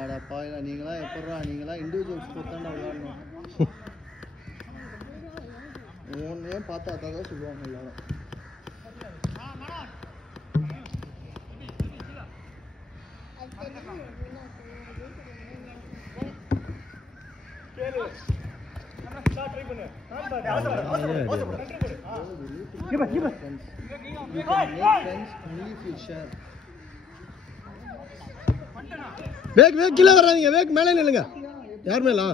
ஆடப்பாயில நீங்களா எப்படா நீங்களா இண்டிவிஜுவல் ஸ்போர்ட் தானே விளையாடணும். ஒன்னே பார்த்தா தான் சொல்லுவாங்க எல்லாரும். வேக் வேக் கீழே வராதீங்க, வேக் மேலே நில்லுங்க. யார் மேலா?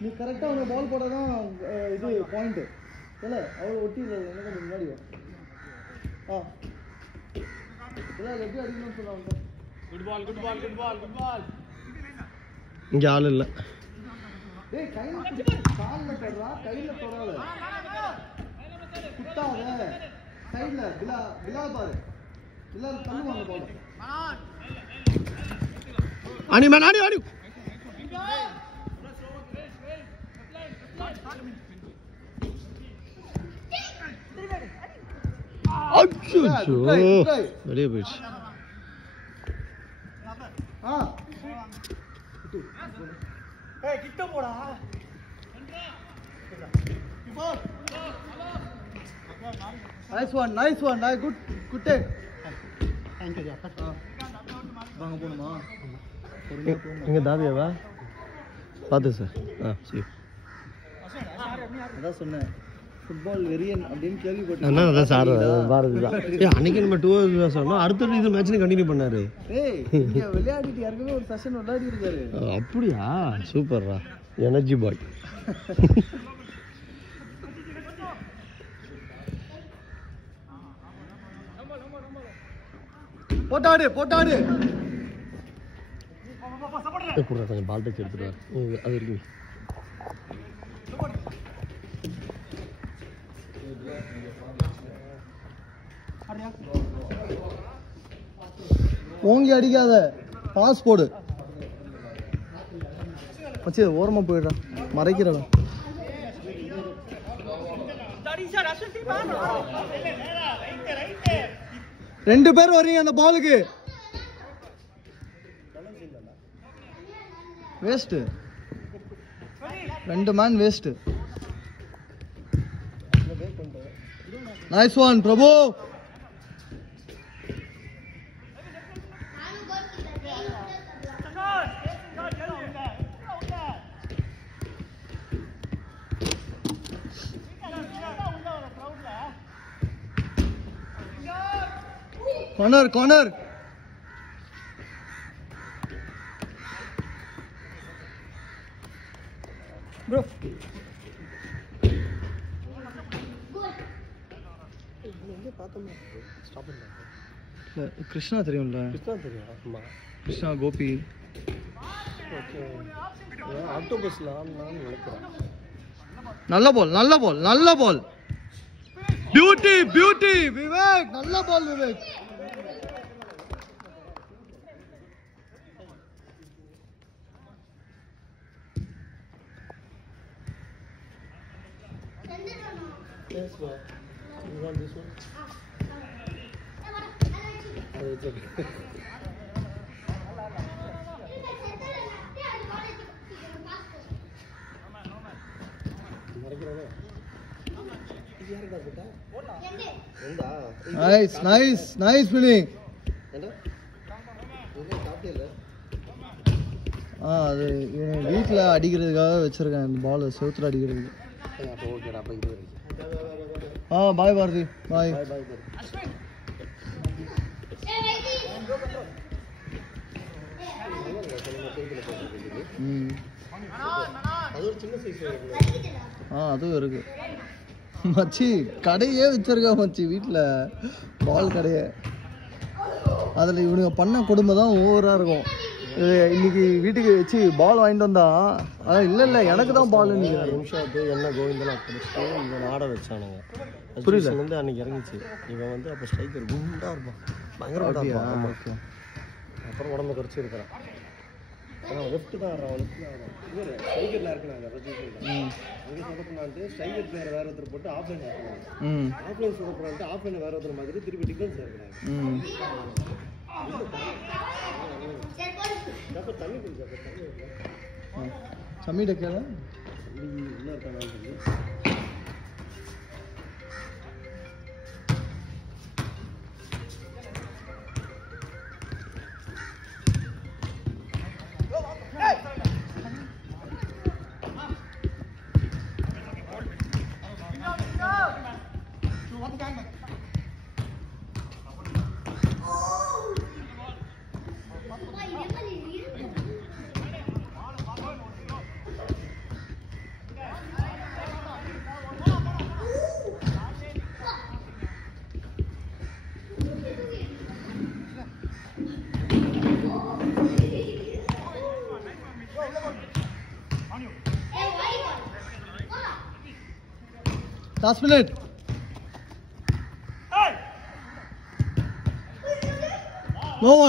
நீ கரெக்டா அவங்க பால் போட்டாதான் இது பாயிண்ட் இல்ல அவள் ஒட்டி எனக்கு முன்னாடி எப்படி அடிக்கணும்னு சொல்லுவாங்க. Good ball good ball good ball good ball. இங்க ஆள் இல்ல. டேய் கையில கால்ல போடுறா, கையில தொடாத, குத்தாத, சைடுல பிலா பாரு, பிலா தள்ளுவாங்க பால். ஆனி மேன் ஆனி ஆனி. அச்சோ வெளியே போயிடுச்சு. கிட்ட போடா. Nice one nice one. Good good take. வாங்க போணுமா? எங்க தாவியாவா பார்த்து சார். சரி அதான் சொன்னேன் ஃபுட்பால் வெரியன் அப்படின்னு கேள்விப்பட்டேன். அதான் சார் பாரதி தான். அன்னைக்கு நம்ம 2 hours சொன்னோம், அடுத்த இது மேட்ச்ல கண்டினியூ பண்ணாரு. விளையாடிட்டு யாருக்குமே ஒரு செஷன் விளையாடி இருக்காரு. அப்படியா? சூப்பர்ரா, எனர்ஜி பாய். போட்டாடு போட்டாடு. கொஞ்சம் பால் டச் எடுத்துட்டு அது வரைக்கும். ஓங்கி அடிக்காத, பாஸ் போடு. வச்சு ஓரமா போயிடுறா, மறைக்கிறடா. ரெண்டு பேர் வரீங்க அந்த பாலுக்கு. Waste, 2 man waste. Nice one Prabhu. corner corner. bro Krishna தெரியும்ல? கிருஷ்ணா தெரியும். ஆமா, கிருஷ்ணா கோபி. ஓகே, ஆக்டோபஸ்ல ஆடலாம்னு நினைக்கிறேன். நல்ல பால் நல்ல பால் நல்ல பால். பியூட்டி பியூட்டி விவேக், நல்ல பால் Vivek. Yes, bro. You want this one? Oh, it's okay. Nice nice nice feeling. அது வீட்டில் அடிக்கிறதுக்காக வச்சிருக்கேன் இந்த பால், செவுத்துல அடிக்கிறதுக்கு. பாய் பாரதி, பாய். அதுவும் இருக்கு மச்சி. கடையே வச்சிருக்கா மச்சி வீட்டில், பால் கடையே. அதில் இவனுங்க பண்ண கொடுமை தான் ஓவராக இருக்கும். இன்னைக்கு வீட்டுக்கு வச்சு பால் வாங்கிட்டு வந்தான். இல்லை எனக்கு தான் பால் இன்னைக்கு. நிமிஷம் என்ன கோவிந்தெல்லாம் பிடிச்சிட்டு இவன் ஆட வச்சானுங்க. புரியல வந்து அன்னைக்கு இறங்கிச்சு. இவன் வந்து அப்போ ஸ்ட்ரைக்கர் குண்டா இருப்பான், பயங்கரமாக இருப்பான். ஓகே. அப்புறம் உடம்பு குறைச்சி இருக்கிறான். ஆனால் லெஃப்ட் தான் ஆடுறான், லெஃப்ட் தான் ஆடுறான். இவர் ஸ்ட்ரைக்கரில் இருக்கிறாங்க அங்கே சொதப்பினான்ட்டு ஸ்ட்ரைக்கர் பிளேயர் வேறு ஒருத்தர் போட்டு ஆஃப்லைன் ஆடுறாங்க. ஆஃப்லைன் சொதப்பினான்ட்டு ஆஃப்லைன் வேறு ஒருத்தர் மாதிரி திருப்பி டிஃபென்ஸ் இருக்கிறாங்க. தண்ணி குடிச்சா சம்மிட்ட கேள என்ன இருக்கானு சொல்லி last minute.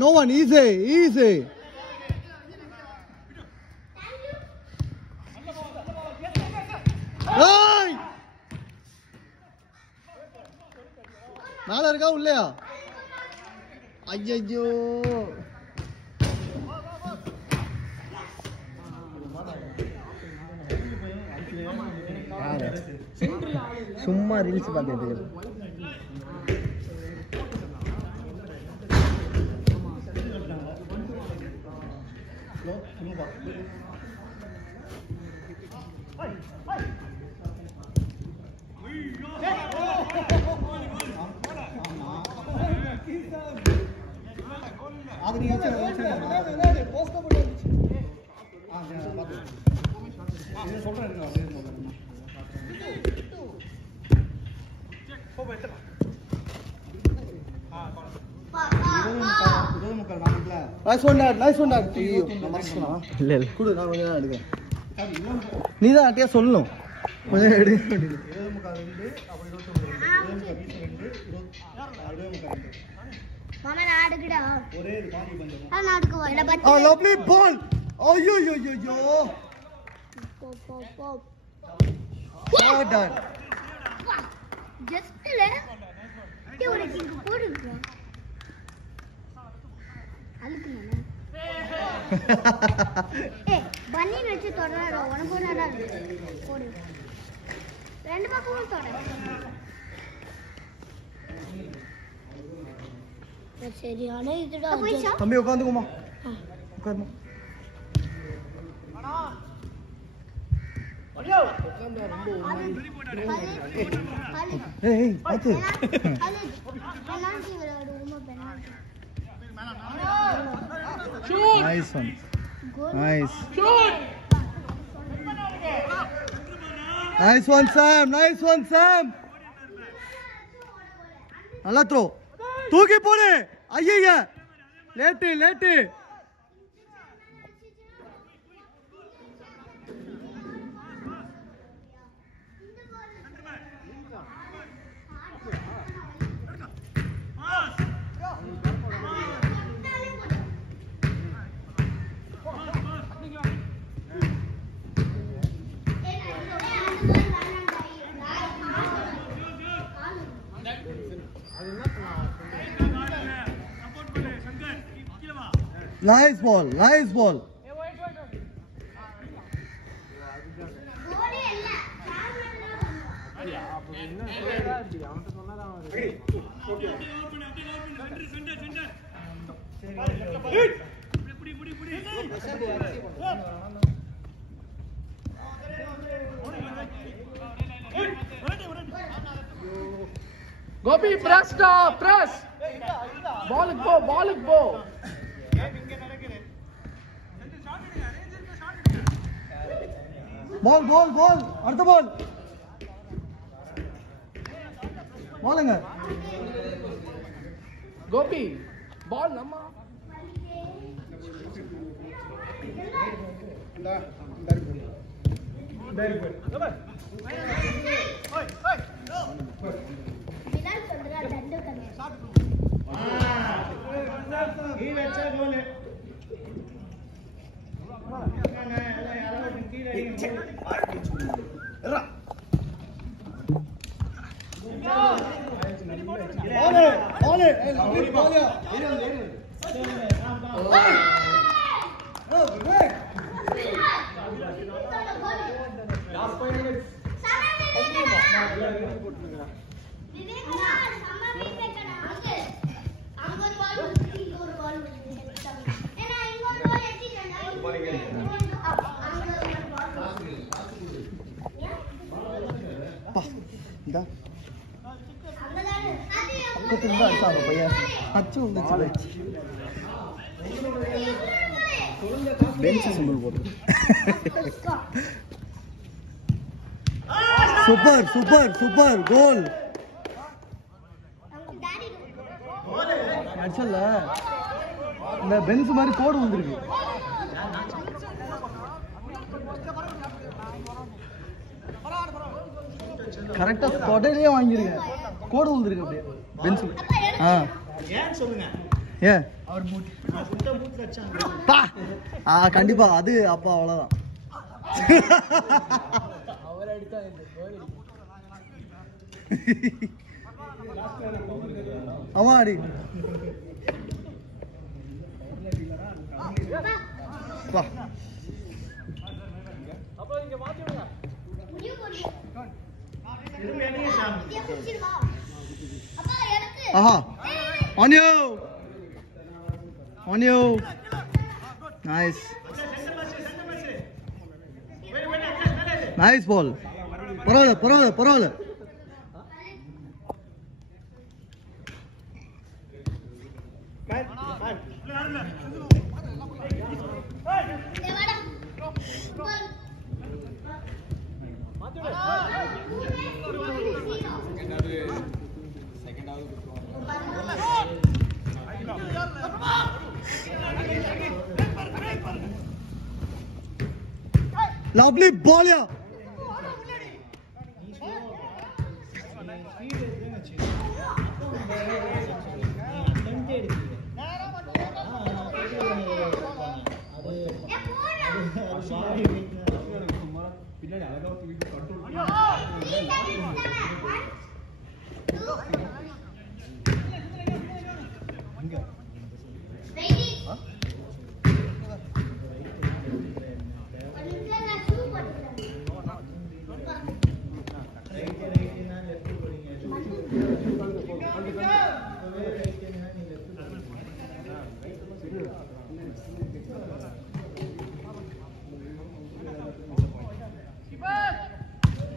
No one, easy. Hey! மேல இருக்கா உள்ளயா? ஐயோ சும்மா ரீல்ஸ் பார்த்துட்டு nice one dad ஐயோ நான் மறந்துட்டேனா இல்ல குடு நான் கொஞ்சம் நேரம் எடுக்கிறேன் நீ தான் அட்டியா சொல்லணும் கொஞ்சம் எடு 20 முக்கால் 2 அப்ப 21 மாமா நான் அடுக்குடா ஒரே பாதி பண்றேன் நான் அடுக்கு வா lovely ball ஐயோ போ oh done just le டேய் ஒரு கிங் போடுங்க அழுக்குனே ஏய் பன்னி வெச்சு தொடறடா உனக்கு ஒருடா போடு ரெண்டு பக்கமும் தொட சரியான இதுடா தம்பி உட்காந்துக்குமா உட்காருமா ஏய் பாத்து nice one nice one Sam நல்லா த்ரோ தூக்கி போடு ஐயா late nice ball Gopi, press. Ball go. ball அடுத்த பால் பாலுங்க Gopi, ball நம்ம விலால் சொல்றா தண்டு கண்ணு பக்கத்துல அடிச்சாங்க பையன் அச்சு வந்துச்சு பெஞ்ச் சிம்பிள் போட்டு சூப்பர் சூப்பர் சூப்பர் கோல் அடிச்சல இந்த பெஞ்ச் மாதிரி கோடு வந்திருக்கு கரெக்டா தொடரே வாங்கிருக்கேன் கோடு வந்திருக்கு அப்படியே பெஞ்ச் ஏன் சொல்லுங்க ஏன் அவர் மூட் பா கண்டிப்பா அது அப்பா அவ்வளவுதான் அவர் அடித்தா ஆமா அடி பா அப்ப இங்க மாத்தி விடுங்க aha on you nice ball பரவாயில்ல lovely ball ya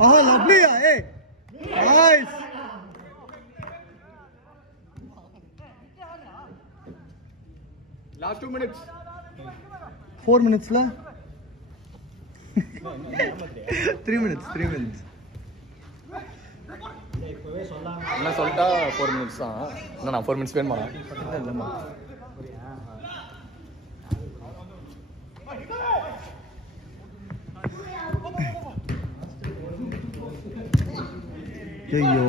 oh lovely ya hey nice last 2 minutes 4 minutes la 3 minutes என்ன சொல்லிட்டா 4 minutes தான் என்ன நான் 4 minutes ஸ்பெண்ட் பண்ணேன் இல்லம்மா ஐயோ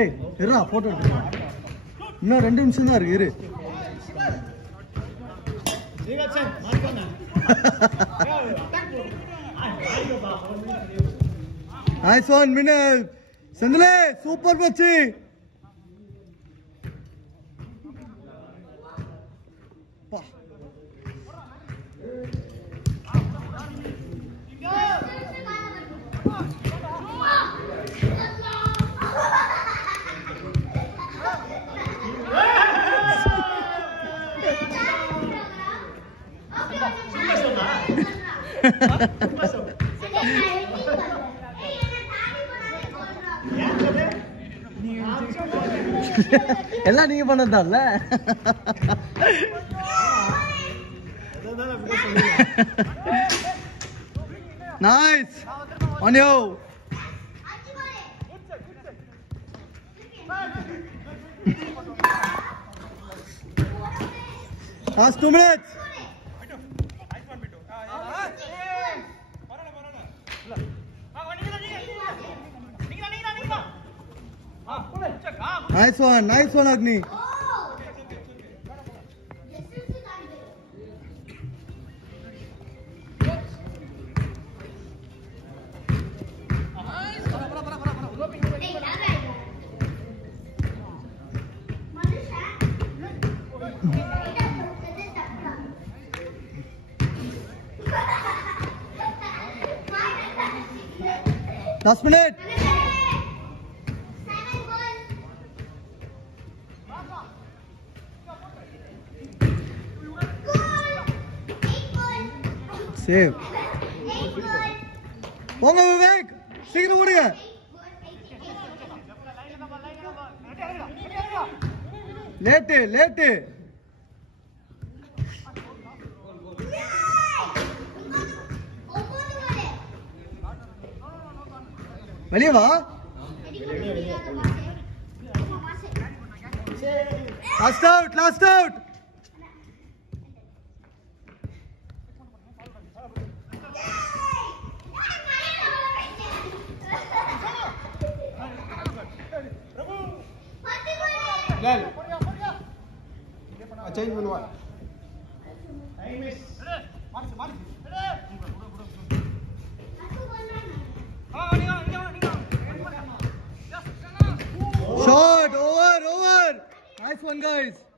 ஏய் இருடா போட்டோ எடுத்துக்கலாம் இன்னும் 2 நிமிஷம் தான் இருக்கு இரு nice one winner செந்திலே சூப்பர் மச்சி எல்லாம் நீங்க பண்ணதான்ல nice on you last 2 minutes Nice one, Agni. Last minute. Save. போங்க விவேக், சீக்கிரம் ஓடுங்க. லேட்டு. வெளியே வா. Last out. சேஞ்ச் பண்ணுவா. Shot, over. Nice one, guys.